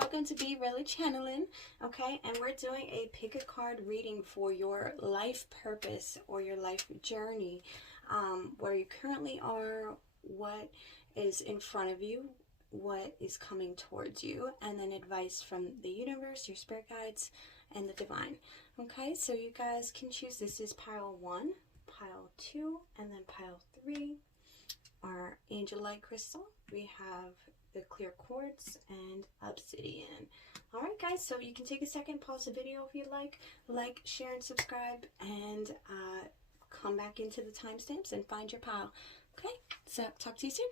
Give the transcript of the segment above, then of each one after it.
welcome to BeeReallyChanneling. Okay, and we're doing a pick a card reading for your life purpose or your life journey, where you currently are, what is in front of you, what is coming towards you, and then advice from the universe, your spirit guides, and the divine. Okay, so you guys can choose. This is pile 1, pile 2, and then pile 3. Our Angelite crystal. We have the clear quartz and obsidian. All right, guys, so you can take a second, pause the video if you like, share, and subscribe, and come back into the timestamps and find your pile. Okay, so talk to you soon.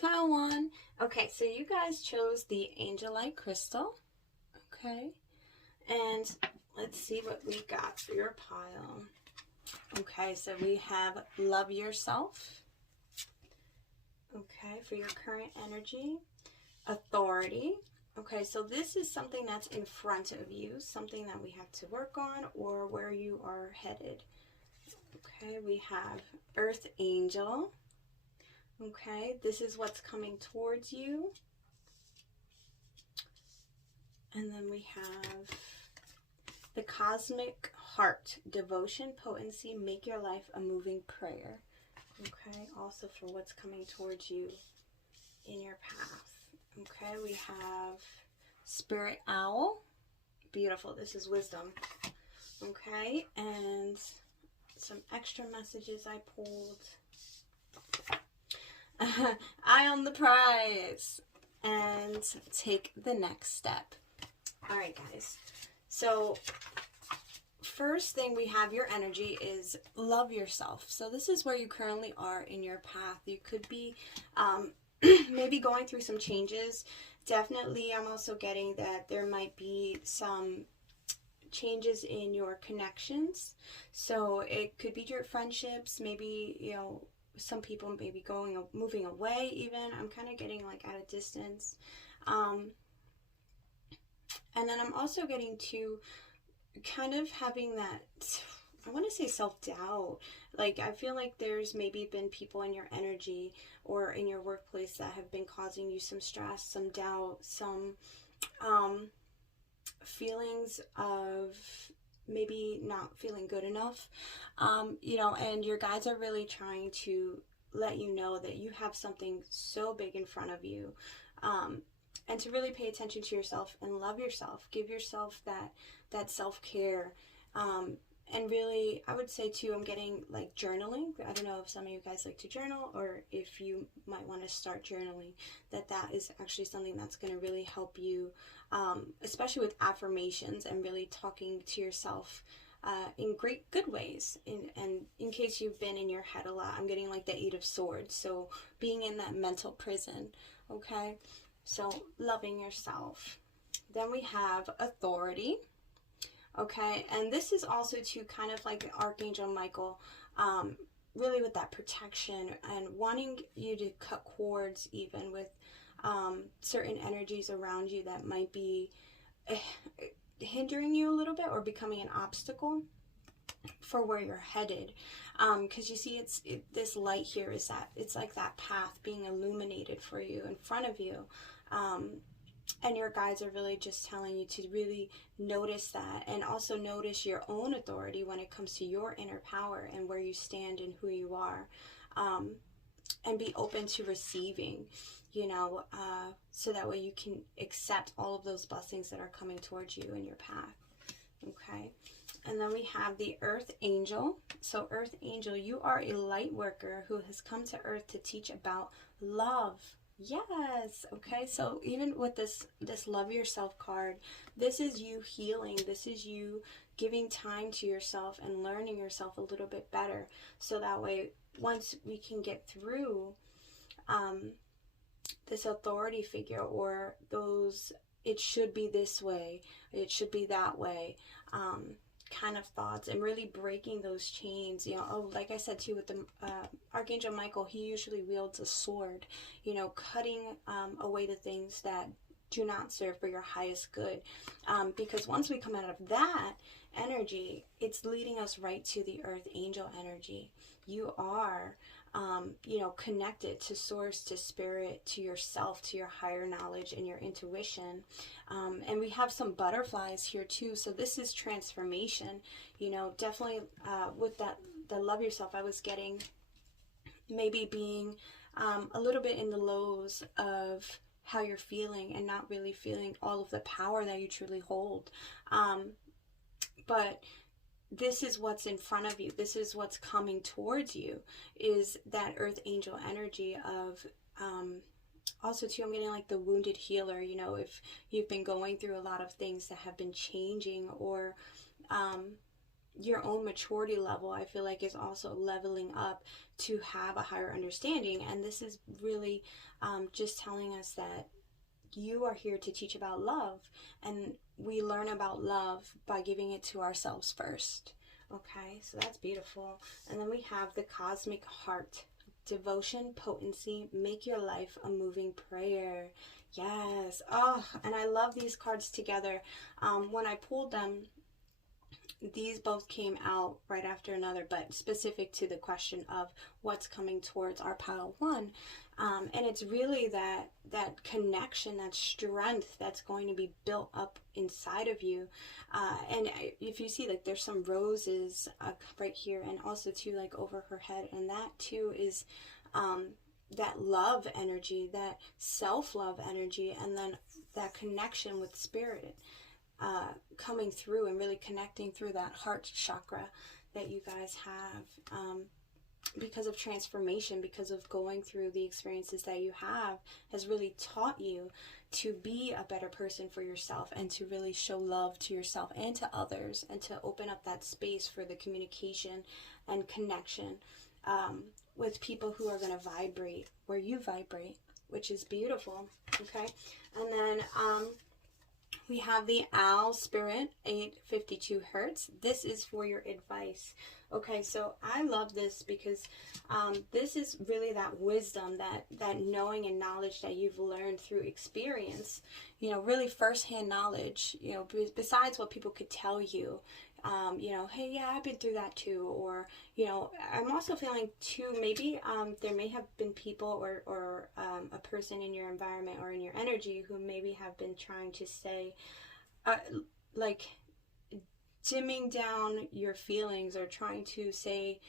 Pile 1. Okay, so you guys chose the Angelite crystal. Okay, and let's see what we got for your pile. Okay, so we have love yourself. Okay, for your current energy, authority. Okay, so this is something that's in front of you, something that we have to work on or where you are headed. Okay, we have earth angel. Okay, this is what's coming towards you. And then we have the cosmic heart, devotion, potency, make your life a moving prayer. Okay, also for what's coming towards you in your path. Okay, we have spirit owl. Beautiful, this is wisdom. Okay, and some extra messages I pulled. Eye on the prize and take the next step. All right, guys, so first thing we have, your energy is love yourself. So this is where you currently are in your path. You could be maybe going through some changes. Definitely, I'm also getting that there might be some changes in your connections. So it could be your friendships, maybe, you know, some people may be moving away even. I'm kind of getting like at a distance. And then I'm also getting to kind of having that, I want to say self-doubt. Like, I feel like there's maybe been people in your energy or in your workplace that have been causing you some stress, some doubt, some feelings of maybe not feeling good enough, you know, and your guides are really trying to let you know that you have something so big in front of you, and to really pay attention to yourself and love yourself. Give yourself that self-care, and really, I would say too, I'm getting like journaling. I don't know if some of you guys like to journal, or if you might want to start journaling, that is actually something that's going to really help you, especially with affirmations and really talking to yourself in good ways. And in case you've been in your head a lot, I'm getting like the 8 of Swords, so being in that mental prison. Okay, so loving yourself. Then we have authority. Okay, and this is also to kind of like Archangel Michael, really with that protection and wanting you to cut cords even with certain energies around you that might be hindering you a little bit or becoming an obstacle for where you're headed. Because you see, this light here is that it's like that path being illuminated for you in front of you. And your guides are really just telling you to really notice that, and also notice your own authority when it comes to your inner power and where you stand and who you are, and be open to receiving, you know, so that way you can accept all of those blessings that are coming towards you in your path. Okay, and then we have the Earth Angel. So Earth Angel, you are a light worker who has come to Earth to teach about love. Yes. Okay, so even with this love yourself card, this is you healing. This is you giving time to yourself and learning yourself a little bit better, so that way once we can get through this authority figure or those it should be this way, it should be that way kind of thoughts, and really breaking those chains. You know, oh, like I said too, with the Archangel Michael, he usually wields a sword, you know, cutting away the things that do not serve for your highest good, because once we come out of that energy, it's leading us right to the Earth Angel energy. You are you know, connected to source, to spirit, to yourself, to your higher knowledge and your intuition. And we have some butterflies here too. So this is transformation, you know, definitely with that, the love yourself, I was getting maybe being a little bit in the lows of how you're feeling and not really feeling all of the power that you truly hold. But this is what's in front of you. This is what's coming towards you, is that earth angel energy of, also too, I'm getting like the wounded healer, you know, if you've been going through a lot of things that have been changing, or your own maturity level, I feel like, is also leveling up to have a higher understanding. And this is really just telling us that you are here to teach about love, and we learn about love by giving it to ourselves first. Okay, so that's beautiful. And then we have the cosmic heart, devotion, potency, make your life a moving prayer. Yes. Oh, and I love these cards together. When I pulled them, these both came out right after another, but specific to the question of what's coming towards our pile one. And it's really that connection, that strength that's going to be built up inside of you. And if you see, like, there's some roses right here, and also too, like, over her head, and that too is that love energy, that self-love energy, and then that connection with spirit coming through and really connecting through that heart chakra that you guys have. Because of transformation, because of going through the experiences that you have, has really taught you to be a better person for yourself, and to really show love to yourself and to others, and to open up that space for the communication and connection with people who are going to vibrate where you vibrate, which is beautiful. Okay, and then we have the Owl Spirit, 852 Hertz. This is for your advice. Okay, so I love this because this is really that wisdom, that knowing and knowledge that you've learned through experience, you know, really firsthand knowledge, you know, besides what people could tell you, you know, hey, yeah, I've been through that too. Or, you know, I'm also feeling too, maybe there may have been people or a person in your environment or in your energy who maybe have been trying to say, like, dimming down your feelings, or trying to say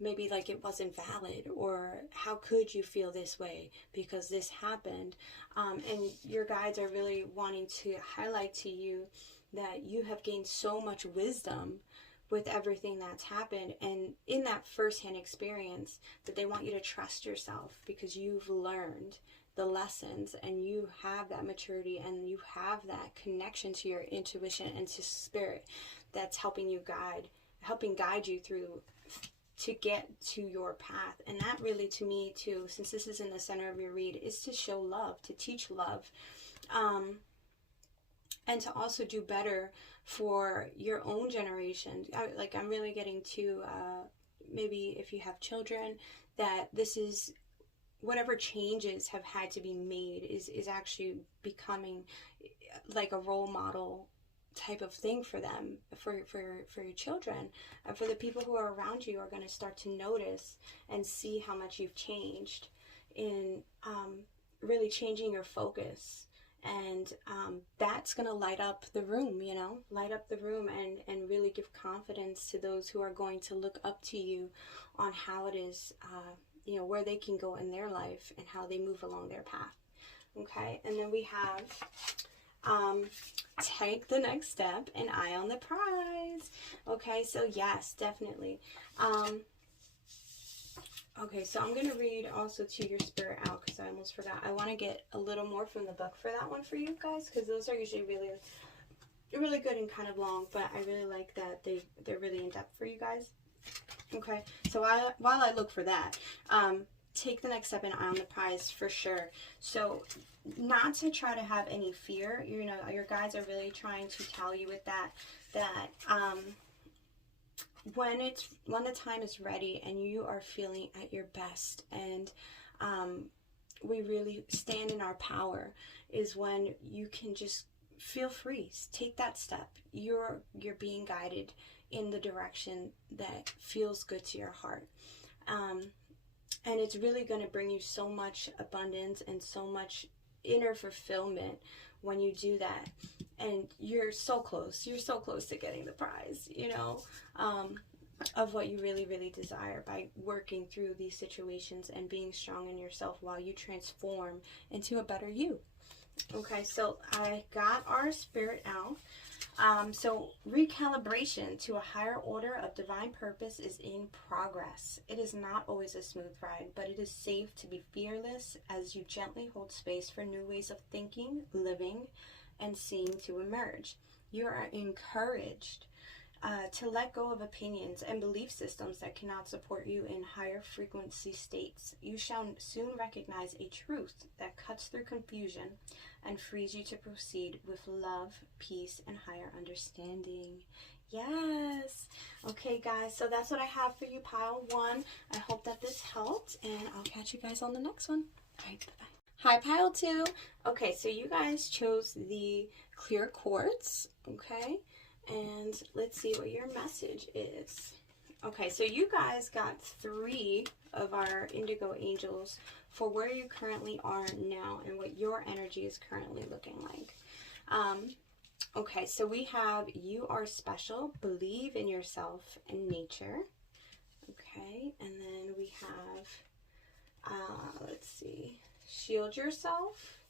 maybe like it wasn't valid, or how could you feel this way because this happened. And your guides are really wanting to highlight to you that you have gained so much wisdom with everything that's happened, and in that firsthand experience, that they want you to trust yourself, because you've learned the lessons, and you have that maturity, and you have that connection to your intuition and to spirit that's helping guide you through to get to your path. And that really, to me too, since this is in the center of your read, is to show love, to teach love, and to also do better for your own generation. I'm really getting to maybe if you have children, that this is whatever changes have had to be made is actually becoming like a role model type of thing for them, for your children, and for the people who are around you are going to start to notice and see how much you've changed in really changing your focus. And that's going to light up the room, you know, and really give confidence to those who are going to look up to you on how it is, you know, where they can go in their life and how they move along their path. Okay, and then we have take the next step and eye on the prize. Okay, so yes, definitely. Okay, so I'm going to read also to your spirit out, because I almost forgot. I want to get a little more from the book for that one for you guys, because those are usually really, really good and kind of long, but I really like that they're really in depth for you guys. Okay, so while I look for that, take the next step and eye on the prize for sure. So not to try to have any fear, you know, your guides are really trying to tell you with that when the time is ready and you are feeling at your best, and we really stand in our power, is when you can just feel free, take that step. You're being guided in the direction that feels good to your heart. And it's really going to bring you so much abundance and so much inner fulfillment when you do that. And you're so close to getting the prize, you know, of what you really, really desire by working through these situations and being strong in yourself while you transform into a better you. Okay, so I got our spirit out. So recalibration to a higher order of divine purpose is in progress. It is not always a smooth ride, but it is safe to be fearless as you gently hold space for new ways of thinking, living, and seeing to emerge. You are encouraged to let go of opinions and belief systems that cannot support you in higher frequency states. You shall soon recognize a truth that cuts through confusion and frees you to proceed with love, peace, and higher understanding. Yes. Okay, guys, so that's what I have for you, pile 1. I hope that this helped, and I'll catch you guys on the next one. All right, bye-bye. Hi, pile 2. Okay, so you guys chose the clear quartz, okay? And let's see what your message is. Okay, so you guys got 3 of our indigo angels for where you currently are now and what your energy is currently looking like. Okay, so we have you are special, believe in yourself and nature. Okay, and then we have, let's see, shield yourself.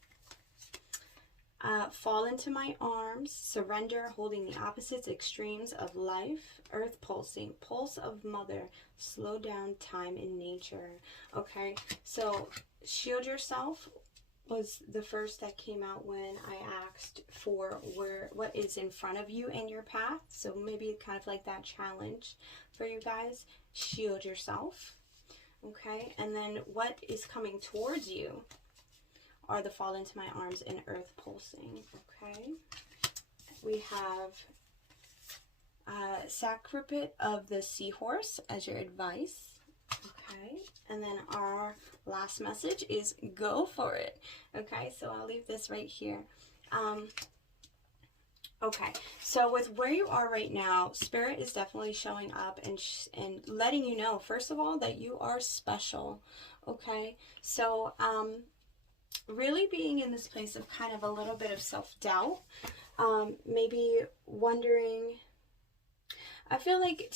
Fall into my arms, surrender, holding the opposites extremes of life, earth pulsing, pulse of mother, slow down time in nature. Okay, so shield yourself was the first that came out when I asked for what is in front of you in your path. So maybe kind of like that challenge for you guys. Shield yourself. Okay, and then what is coming towards you are the fall into my arms and earth pulsing. Okay, we have sacrament of the seahorse as your advice. Okay, and then our last message is go for it. Okay, so I'll leave this right here. Okay, so with where you are right now, Spirit is definitely showing up and letting you know, first of all, that you are special. Okay, so really being in this place of kind of a little bit of self-doubt, maybe wondering, I feel like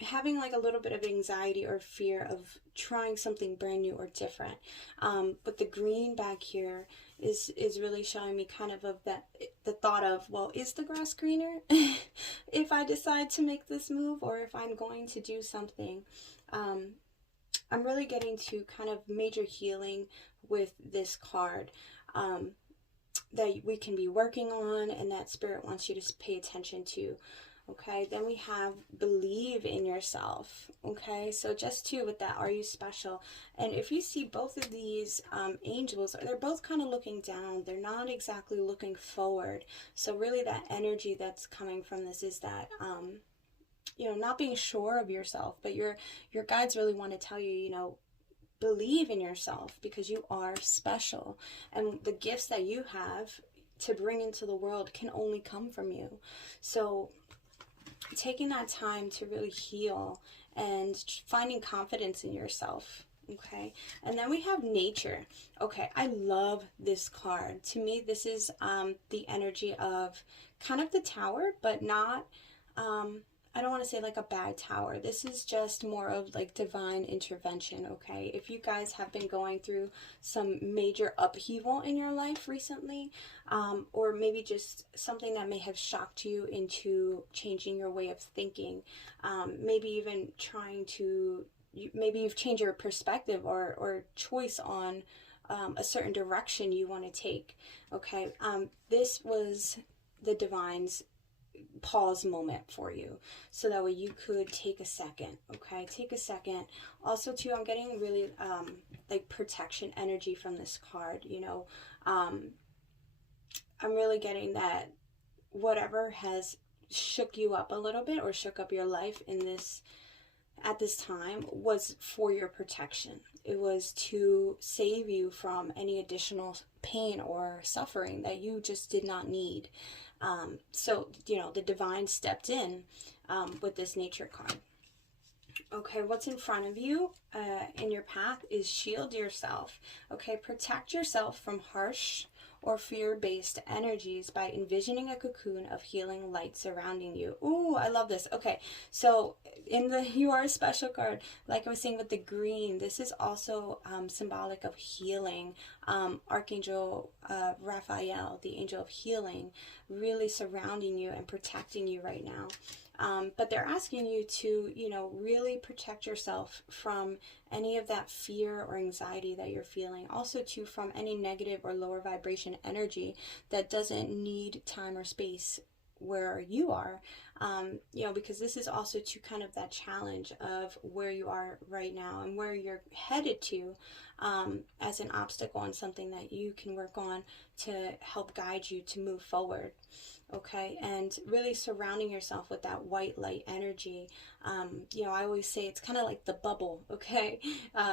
having like a little bit of anxiety or fear of trying something brand new or different. But the green back here is really showing me kind of the thought of, well, is the grass greener if I decide to make this move, or if I'm going to do something? I'm really getting to kind of major healing with this card that we can be working on and that Spirit wants you to pay attention to. Okay, then we have believe in yourself. Okay, so just too with that, are you special? And if you see both of these angels, they're both kind of looking down. They're not exactly looking forward. So really that energy that's coming from this is that you know, not being sure of yourself, but your guides really want to tell you, you know, believe in yourself because you are special, and the gifts that you have to bring into the world can only come from you. So taking that time to really heal and finding confidence in yourself. Okay, and then we have nature. Okay, I love this card. To me, this is the energy of kind of the tower, but not I don't want to say like a bad tower. This is just more of like divine intervention, okay? If you guys have been going through some major upheaval in your life recently, or maybe just something that may have shocked you into changing your way of thinking, maybe even trying to, maybe you've changed your perspective or choice on a certain direction you want to take, okay? This was the divine's pause moment for you, so that way you could take a second. Okay, take a second. Also too, I'm getting really like protection energy from this card. You know, I'm really getting that whatever has shook you up a little bit or shook up your life in this at this time was for your protection. It was to save you from any additional pain or suffering that you just did not need. So, you know, the divine stepped in with this nature card. Okay, what's in front of you in your path is shield yourself. Okay, protect yourself from harsh or fear-based energies by envisioning a cocoon of healing light surrounding you. Ooh, I love this. Okay, so in the You Are Special card, like I was saying with the green, this is also symbolic of healing. Archangel Raphael, the angel of healing, really surrounding you and protecting you right now. But they're asking you to, you know, really protect yourself from any of that fear or anxiety that you're feeling. Also, too, from any negative or lower vibration energy that doesn't need time or space where you are. You know, because this is also to kind of that challenge of where you are right now and where you're headed to as an obstacle and something that you can work on to help guide you to move forward. Okay, and really surrounding yourself with that white light energy. You know, I always say it's kind of like the bubble, okay?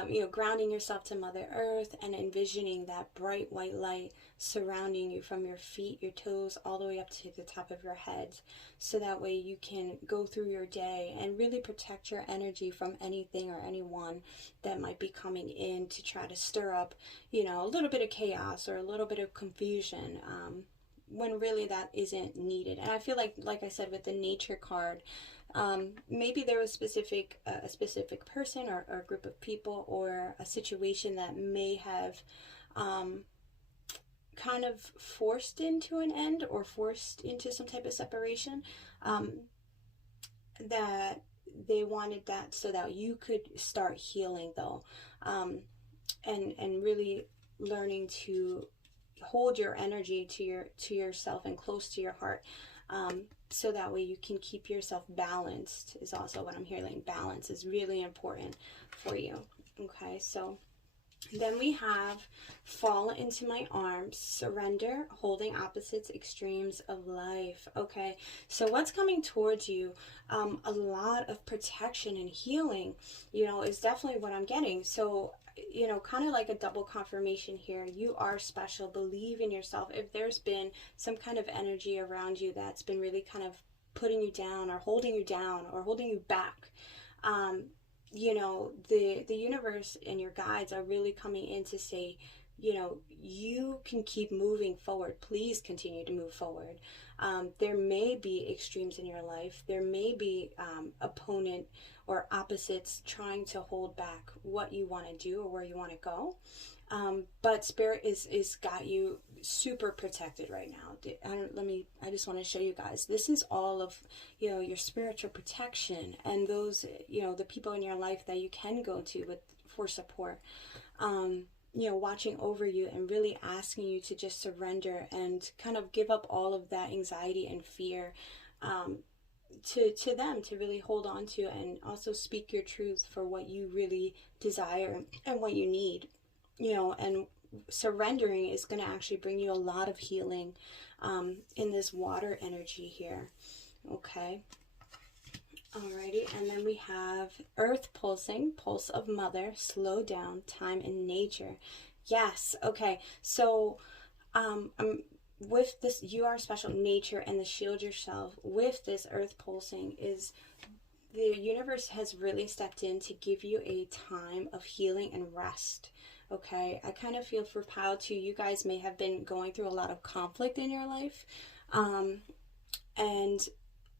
You know, grounding yourself to Mother Earth and envisioning that bright white light surrounding you from your feet, your toes, all the way up to the top of your head. So that way you can go through your day and really protect your energy from anything or anyone that might be coming in to try to stir up, you know, a little bit of chaos or a little bit of confusion. When really that isn't needed. And I feel like I said with the nature card, maybe there was a specific person or group of people or a situation that may have kind of forced into an end or forced into some type of separation, that they wanted that so that you could start healing though, and really learning to hold your energy to yourself and close to your heart, so that way you can keep yourself balanced is also what I'm hearing. Balance is really important for you. Okay, so then we have fall into my arms, surrender, holding opposites, extremes of life. Okay, so what's coming towards you, a lot of protection and healing, you know, is definitely what I'm getting. So, you know, kind of like a double confirmation here. You are special. Believe in yourself. If there's been some kind of energy around you that's been really kind of putting you down or holding you back, you know, the universe and your guides are really coming in to say, you know, you can keep moving forward. Please continue to move forward. There may be extremes in your life. There may be opponent or opposites trying to hold back what you want to do or where you want to go. But Spirit is got you super protected right now. I just want to show you guys. This is all of, you know, your spiritual protection and those, you know, the people in your life that you can go to for support. You know, watching over you and really asking you to just surrender and kind of give up all of that anxiety and fear, to them to really hold on to, and also speak your truth for what you really desire and what you need, you know. And surrendering is going to actually bring you a lot of healing in this water energy here. Okay. Alrighty, and then we have earth pulsing, pulse of mother, slow down, time in nature. Yes, okay, so with this, you are special nature and the shield yourself with this earth pulsing is the universe has really stepped in to give you a time of healing and rest. Okay, I kind of feel for Pile too, you guys may have been going through a lot of conflict in your life, and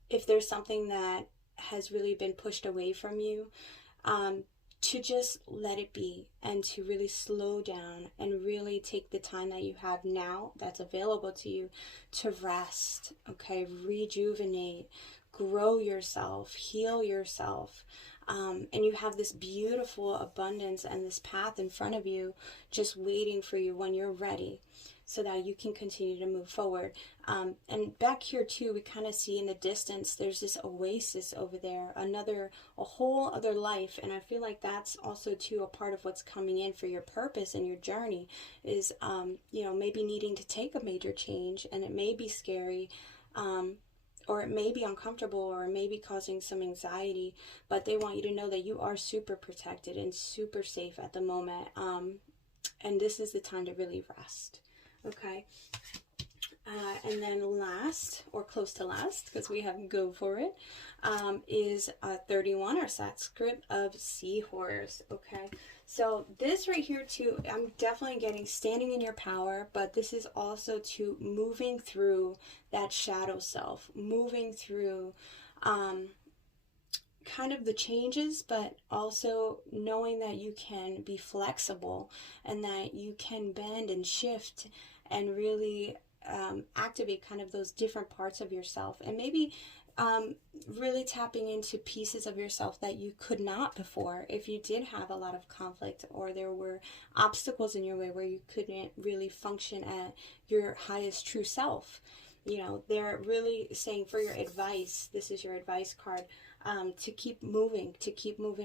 if there's something that has really been pushed away from you, to just let it be and to really slow down and really take the time that you have now that's available to you to rest, okay, rejuvenate, grow yourself, heal yourself. And you have this beautiful abundance and this path in front of you just waiting for you when you're ready, so that you can continue to move forward. And back here too, we kind of see in the distance, there's this oasis over there, a whole other life. And I feel like that's also too a part of what's coming in for your purpose and your journey is, you know, maybe needing to take a major change, and it may be scary, or it may be uncomfortable, or it may be causing some anxiety, but they want you to know that you are super protected and super safe at the moment. And this is the time to really rest. Okay. And then last, or close to last, because we have go for it, is 31, our Sanskrit of sea horrors. Okay, so this right here too, I'm definitely getting standing in your power, but this is also to moving through that shadow self, moving through kind of the changes, but also knowing that you can be flexible and that you can bend and shift and really activate kind of those different parts of yourself, and maybe really tapping into pieces of yourself that you could not before. If you did have a lot of conflict or there were obstacles in your way where you couldn't really function at your highest true self, you know, they're really saying for your advice, this is your advice card, to keep moving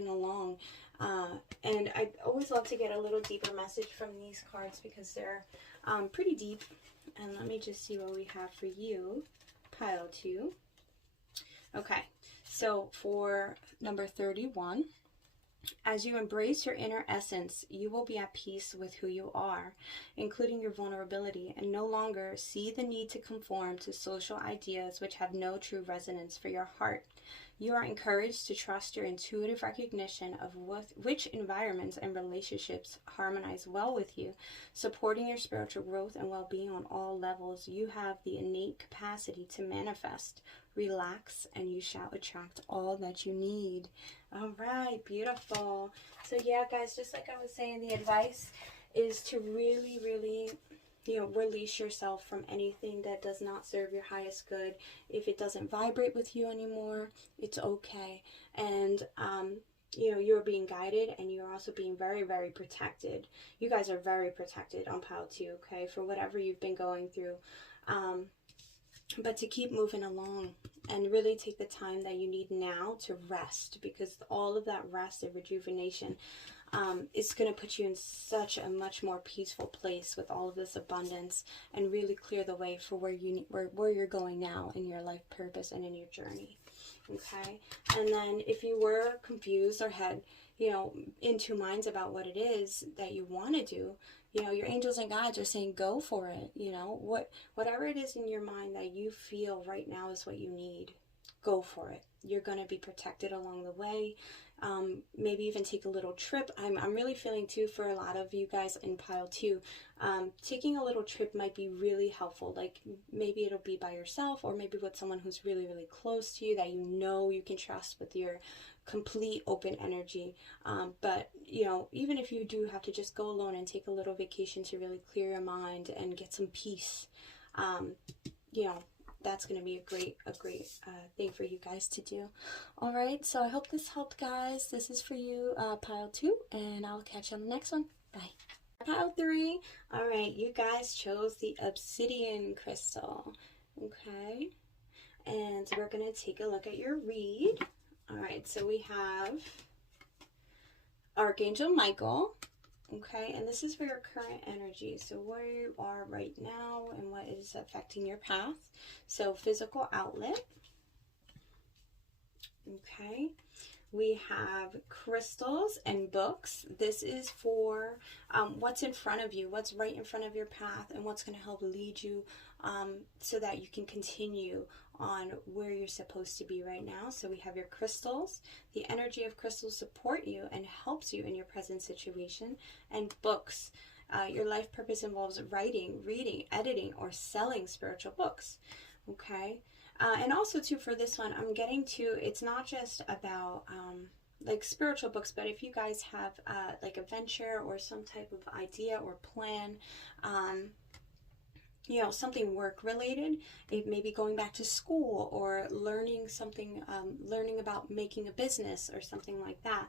along. And I always love to get a little deeper message from these cards because they're pretty deep. And let me just see what we have for you, pile 2. Okay, so for number 31, as you embrace your inner essence, you will be at peace with who you are, including your vulnerability, and no longer see the need to conform to social ideas which have no true resonance for your heart. You are encouraged to trust your intuitive recognition of which environments and relationships harmonize well with you, supporting your spiritual growth and well-being on all levels. You have the innate capacity to manifest. Relax, and you shall attract all that you need. All right, beautiful. So yeah, guys, just like I was saying, the advice is to really, really, you know, release yourself from anything that does not serve your highest good. If it doesn't vibrate with you anymore, it's okay. And you know, you're being guided, and you're also being very, very protected. You guys are very protected on pile 2, okay, for whatever you've been going through. But to keep moving along and really take the time that you need now to rest, because all of that rest and rejuvenation is going to put you in such a much more peaceful place with all of this abundance, and really clear the way for where you're going now in your life purpose and in your journey. Okay, and then if you were confused or had, you know, in two minds about what it is that you want to do, you know, your angels and guides are saying go for it. You know, whatever it is in your mind that you feel right now is what you need, go for it. You're going to be protected along the way. Maybe even take a little trip. I'm really feeling too, for a lot of you guys in pile 2, taking a little trip might be really helpful. Like maybe it'll be by yourself, or maybe with someone who's really, really close to you that you know you can trust with your complete open energy. But you know, even if you do have to just go alone and take a little vacation to really clear your mind and get some peace, you know, that's going to be a great thing for you guys to do. All right, so I hope this helped, guys. This is for you, pile 2, and I'll catch you on the next one. Bye. Pile 3. All right, you guys chose the Obsidian crystal. Okay, and we're going to take a look at your read. All right, so we have Archangel Michael. Okay, and this is for your current energy, so where you are right now and what is affecting your path. So physical outlet. Okay, we have crystals and books. This is for what's in front of you, what's right in front of your path, and what's going to help lead you so that you can continue on where you're supposed to be right now. So we have your crystals. The energy of crystals support you and helps you in your present situation. And books. Your life purpose involves writing, reading, editing, or selling spiritual books. Okay. And also too, for this one, I'm getting to, it's not just about like spiritual books, but if you guys have like a venture or some type of idea or plan, you know, something work related, it may be going back to school or learning something, learning about making a business or something like that.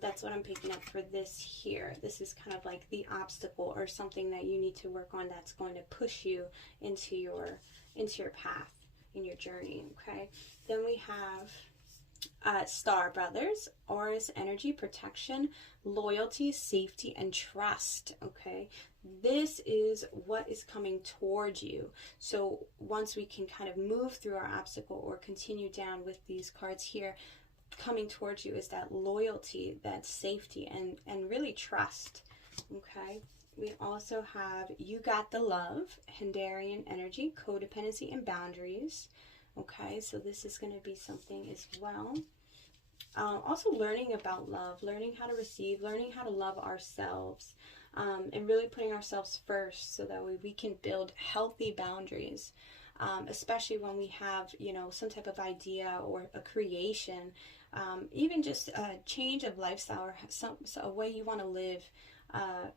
That's what I'm picking up for this here. This is kind of like the obstacle or something that you need to work on that's going to push you into your path in your journey. Okay, then we have Star Brothers, Aura's energy, protection, loyalty, safety, and trust. Okay, this is what is coming towards you. So once we can kind of move through our obstacle or continue down with these cards here, coming towards you is that loyalty, that safety, and really trust. Okay, We also have You Got the Love, Hindarian Energy, Codependency and Boundaries. Okay, so this is going to be something as well. Also learning about love, learning how to receive, learning how to love ourselves, and really putting ourselves first so that way we can build healthy boundaries, especially when we have, you know, some type of idea or a creation, even just a change of lifestyle or a way you want to live.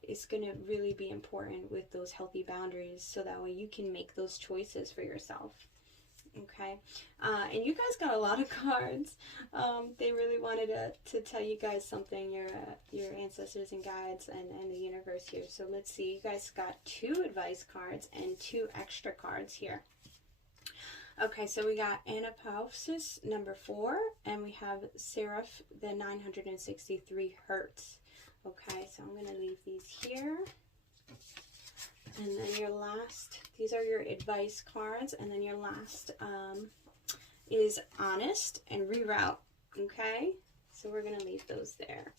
Is going to really be important with those healthy boundaries so that way you can make those choices for yourself. Okay, and you guys got a lot of cards. They really wanted to tell you guys something, your ancestors and guides and the universe here. So let's see, you guys got 2 advice cards and 2 extra cards here. Okay, so we got Anapausis number 4, and we have Seraph the 963 Hertz. Okay, so I'm going to leave these here. And then your last, these are your advice cards, and then your last is Honest and Reroute. Okay, so we're going to leave those there.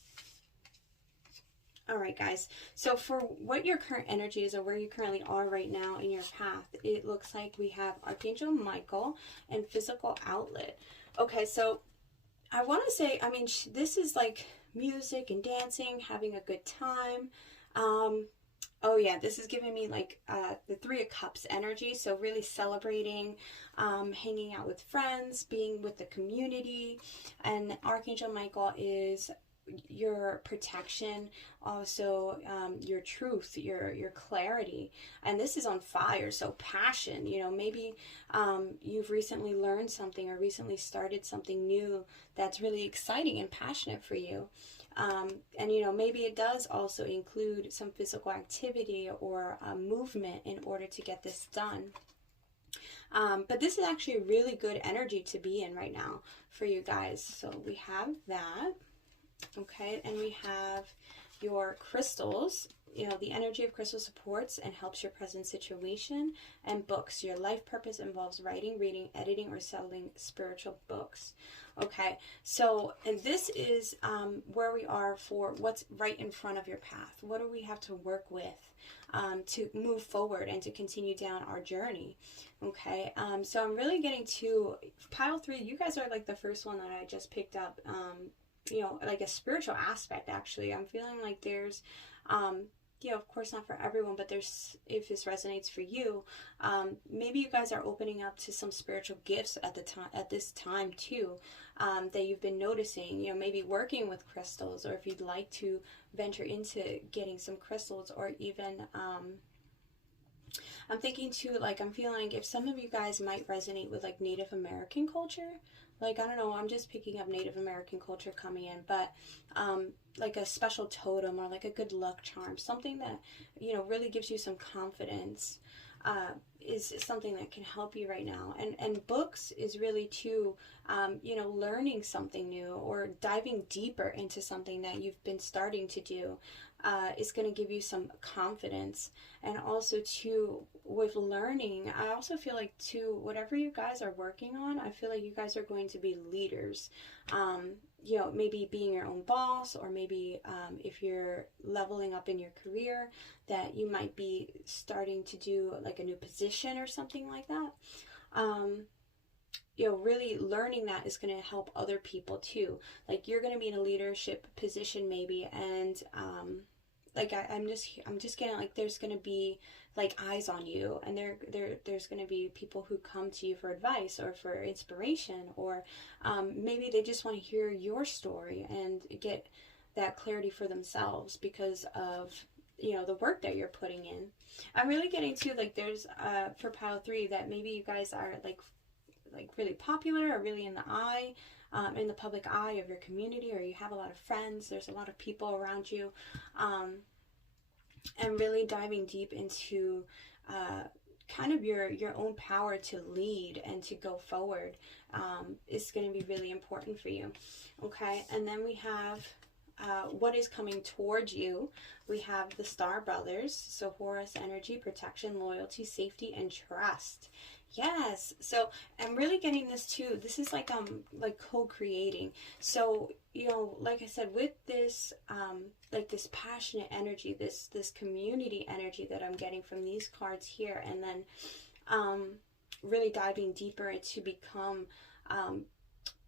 All right, guys, so for what your current energy is or where you currently are right now in your path, it looks like we have Archangel Michael and Physical Outlet. Okay, so I want to say, I mean, this is like music and dancing, having a good time. Oh yeah, this is giving me like the 3 of Cups energy, so really celebrating, hanging out with friends, being with the community. And Archangel Michael is your protection, also your truth, your clarity. And this is on fire, so passion. You know, maybe you've recently learned something or recently started something new that's really exciting and passionate for you. And you know, maybe it does also include some physical activity or movement in order to get this done. But this is actually a really good energy to be in right now for you guys. So we have that. Okay, and we have your crystals. You know, the energy of crystal supports and helps your present situation. And books. Your life purpose involves writing, reading, editing, or selling spiritual books. Okay, so, and this is where we are for what's right in front of your path. What do we have to work with to move forward and to continue down our journey? Okay, so I'm really getting to pile 3. You guys are like the first one that I just picked up. You know, like a spiritual aspect, actually. I'm feeling like there's, you know, of course not for everyone, but there's, if this resonates for you, maybe you guys are opening up to some spiritual gifts at this time too, that you've been noticing, you know, maybe working with crystals, or if you'd like to venture into getting some crystals, or even, I'm thinking too, like, I'm feeling if some of you guys might resonate with like Native American culture. Like, I don't know, I'm just picking up Native American culture coming in, but like a special totem or like a good luck charm, something that, you know, really gives you some confidence, is something that can help you right now. And books is really too, you know, learning something new or diving deeper into something that you've been starting to do. Is going to give you some confidence. And also too, with learning, I also feel like too, whatever you guys are working on, I feel like you guys are going to be leaders. You know, maybe being your own boss, or maybe if you're leveling up in your career, that you might be starting to do like a new position or something like that. You know, really learning that is going to help other people too. Like, you're going to be in a leadership position maybe, and like I'm just getting like there's going to be like eyes on you, and there's going to be people who come to you for advice or for inspiration, or maybe they just want to hear your story and get that clarity for themselves because of, you know, the work that you're putting in. I'm really getting to like there's for pile 3 that maybe you guys are like really popular or really in the eye, in the public eye of your community, or you have a lot of friends, there's a lot of people around you, and really diving deep into kind of your own power to lead and to go forward is going to be really important for you. Okay, and then we have what is coming towards you. We have the Star Brothers, so Horus energy, protection, loyalty, safety, and trust. Yes. So I'm really getting this too. This is like co-creating. So, you know, like I said, with this like this passionate energy, this community energy that I'm getting from these cards here, and then really diving deeper to become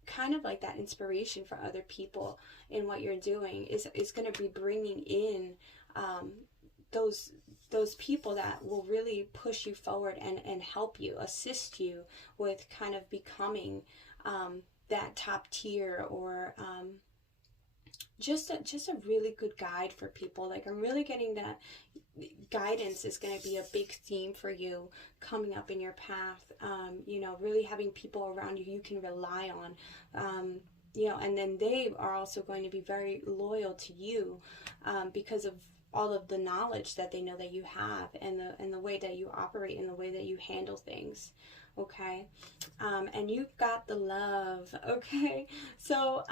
kind of like that inspiration for other people in what you're doing is going to be bringing in those people that will really push you forward and help you, assist you with kind of becoming that top tier, or just a really good guide for people. Like, I'm really getting that guidance is going to be a big theme for you coming up in your path. You know, really having people around you can rely on. You know, and then they are also going to be very loyal to you because of all of the knowledge that they know that you have, and the way that you operate and the way that you handle things. Okay. And you've got the love. Okay. So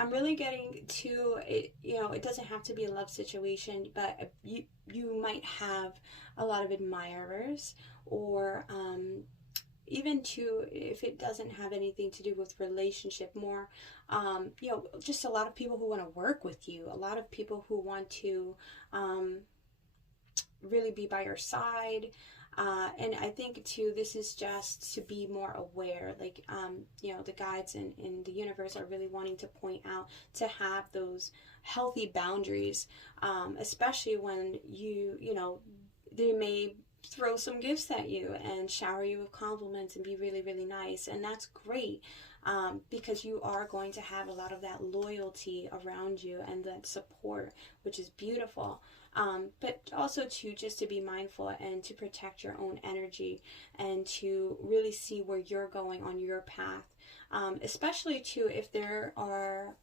I'm really getting to it. You know, it doesn't have to be a love situation, but you might have a lot of admirers, or even to, if it doesn't have anything to do with relationship, more you know, just a lot of people who want to work with you, a lot of people who want to really be by your side. And I think too, this is just to be more aware, like, you know, the guides in the universe are really wanting to point out to have those healthy boundaries, especially when you know, they may throw some gifts at you and shower you with compliments and be really, really nice. And that's great, because you are going to have a lot of that loyalty around you and that support, which is beautiful. But also to just to be mindful and to protect your own energy and to really see where you're going on your path. Especially too, if there are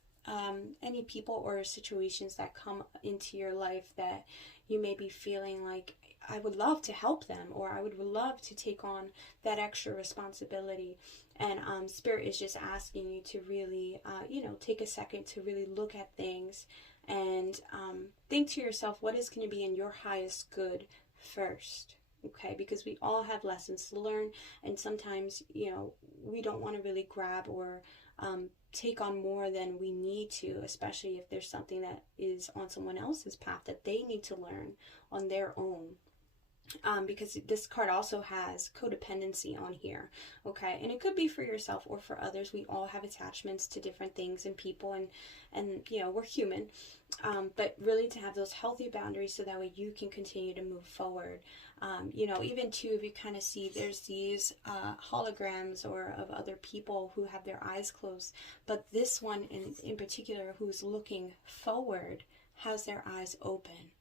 any people or situations that come into your life that you may be feeling like, I would love to help them, or I would love to take on that extra responsibility. And Spirit is just asking you to really, you know, take a second to really look at things and think to yourself, what is going to be in your highest good first? Okay, because we all have lessons to learn, and sometimes, you know, we don't want to really grab or take on more than we need to, especially if there's something that is on someone else's path that they need to learn on their own. Because this card also has codependency on here, okay, and it could be for yourself or for others. We all have attachments to different things and people, and you know, we're human, but really to have those healthy boundaries so that way you can continue to move forward. You know, even too, if you kind of see there's these holograms or of other people who have their eyes closed, but this one in particular, who's looking forward, has their eyes open.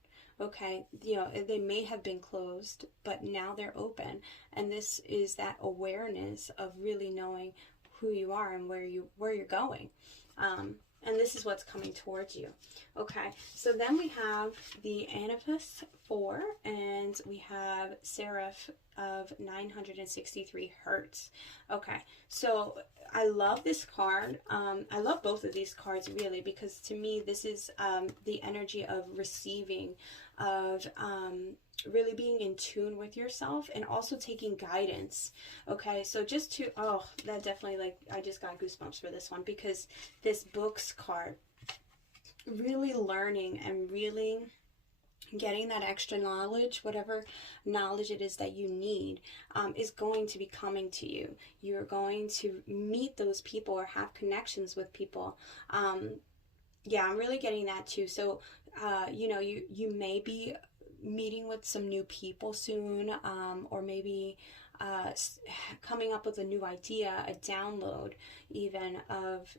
Okay, you know, they may have been closed, but now they're open. And this is that awareness of really knowing who you are and where you're going. And this is what's coming towards you. Okay, so then we have the Anubis 4, and we have Seraph of 963 Hertz. Okay, so I love this card. I love both of these cards, really, because to me, this is the energy of receiving, of really being in tune with yourself, and also taking guidance. Okay, so just to, oh, that definitely, like, I just got goosebumps for this one, because this books card, really learning and really getting that extra knowledge, whatever knowledge it is that you need, is going to be coming to you. You're going to meet those people or have connections with people. Yeah, I'm really getting that too. So, you know, you may be meeting with some new people soon, or maybe coming up with a new idea, a download even of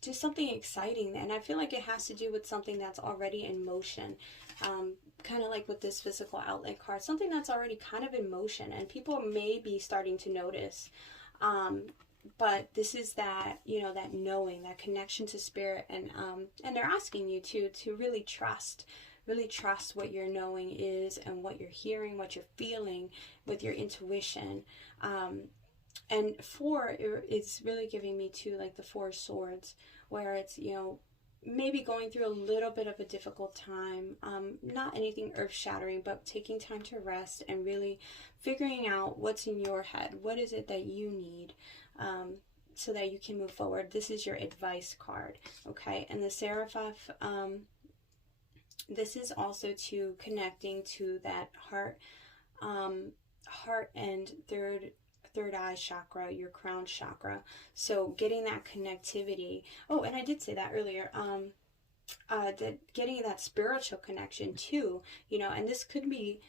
just something exciting. And I feel like it has to do with something that's already in motion, kind of like with this physical outlet card, something that's already kind of in motion, and people may be starting to notice. But this is that, you know, that knowing, that connection to spirit, and they're asking you to really trust what your knowing is and what you're hearing, what you're feeling with your intuition. And 4, it's really giving me to like the 4 swords, where it's, you know, maybe going through a little bit of a difficult time, not anything earth-shattering, but taking time to rest and really figuring out what's in your head. What is it that you need so that you can move forward? This is your advice card, okay? And the Seraph, this is also to connecting to that heart and third eye chakra, your crown chakra. So getting that connectivity. Oh, and I did say that earlier. That getting that spiritual connection too, you know, and this could be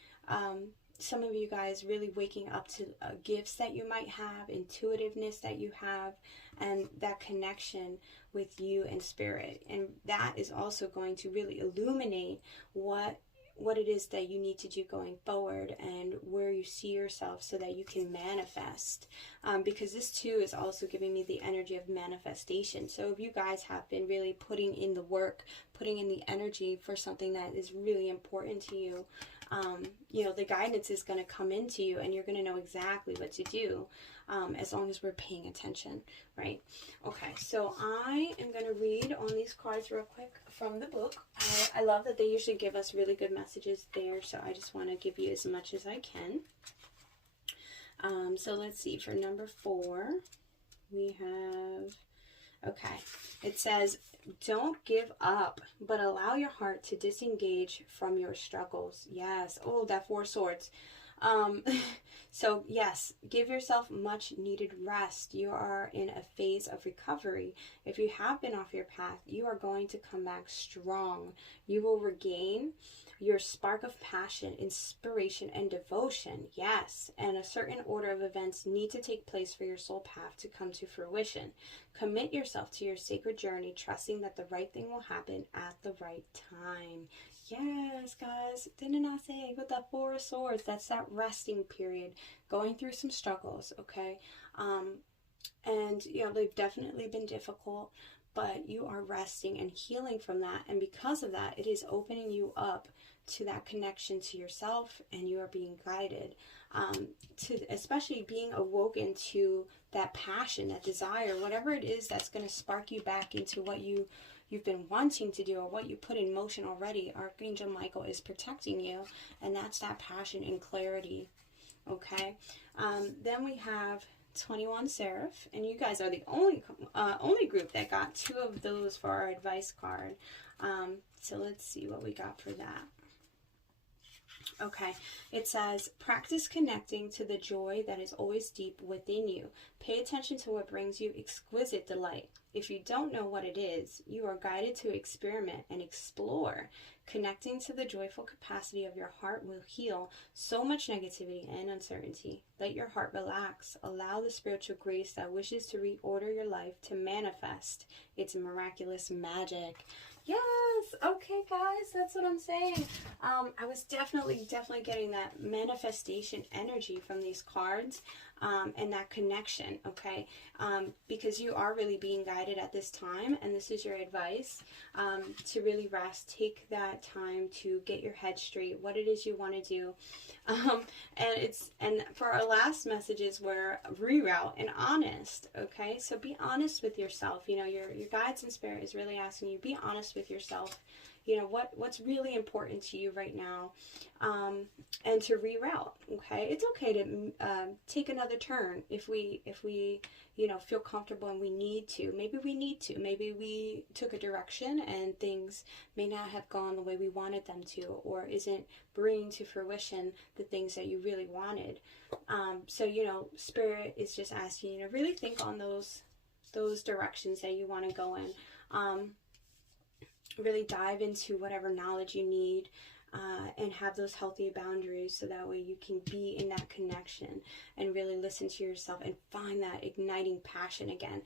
some of you guys really waking up to gifts that you might have, intuitiveness that you have, and that connection with you and spirit. And that is also going to really illuminate what it is that you need to do going forward and where you see yourself so that you can manifest. Because this too is also giving me the energy of manifestation. So if you guys have been really putting in the work, putting in the energy for something that is really important to you, you know, the guidance is going to come into you and you're going to know exactly what to do, as long as we're paying attention, right? Okay, so I am going to read on these cards real quick from the book. I love that they usually give us really good messages there, so I just want to give you as much as I can. So let's see, for number 4, we have, okay, it says, don't give up, but allow your heart to disengage from your struggles. Yes. Oh, that 4 swords. So yes, give yourself much needed rest. You are in a phase of recovery. If you have been off your path, you are going to come back strong. You will regain your spark of passion, inspiration, and devotion. Yes, and a certain order of events need to take place for your soul path to come to fruition. Commit yourself to your sacred journey, trusting that the right thing will happen at the right time. Yes, guys, didn't I say with that 4 of swords, that's that resting period, going through some struggles, okay? And, you know, they've definitely been difficult, but you are resting and healing from that. And because of that, it is opening you up to that connection to yourself, and you are being guided to, especially being awoken to that passion, that desire, whatever it is that's going to spark you back into what you've been wanting to do or what you put in motion already. Archangel Michael is protecting you, and that's that passion and clarity, okay? Then we have 21 Seraph, and you guys are the only group that got 2 of those for our advice card. So let's see what we got for that. Okay, it says, practice connecting to the joy that is always deep within you. Pay attention to what brings you exquisite delight. If you don't know what it is, you are guided to experiment and explore. Connecting to the joyful capacity of your heart will heal so much negativity and uncertainty. Let your heart relax. Allow the spiritual grace that wishes to reorder your life to manifest its miraculous magic. Yes, okay guys, that's what I'm saying. I was definitely getting that manifestation energy from these cards, and that connection, okay? Because you are really being guided at this time, and this is your advice, to really rest. Take that time to get your head straight, what it is you want to do. And for our last messages were reroute and honest, okay? So be honest with yourself. You know, your guides and spirit is really asking you, be honest with yourself. You know, what's really important to you right now, and to reroute, okay? It's okay to take another turn if we you know, feel comfortable and we need to. Maybe we need to. Maybe we took a direction and things may not have gone the way we wanted them to, or isn't bringing to fruition the things that you really wanted. So, you know, Spirit is just asking you to really think on those directions that you want to go in. Really dive into whatever knowledge you need, and have those healthy boundaries, so that way you can be in that connection and really listen to yourself and find that igniting passion again.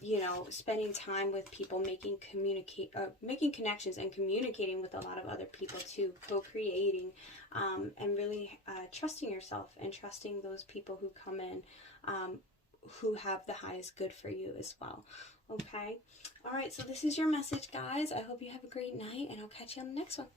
You know, spending time with people, making connections and communicating with a lot of other people too, co-creating, and really trusting yourself and trusting those people who come in, who have the highest good for you as well. Okay. All right. So this is your message, guys. I hope you have a great night, and I'll catch you on the next one.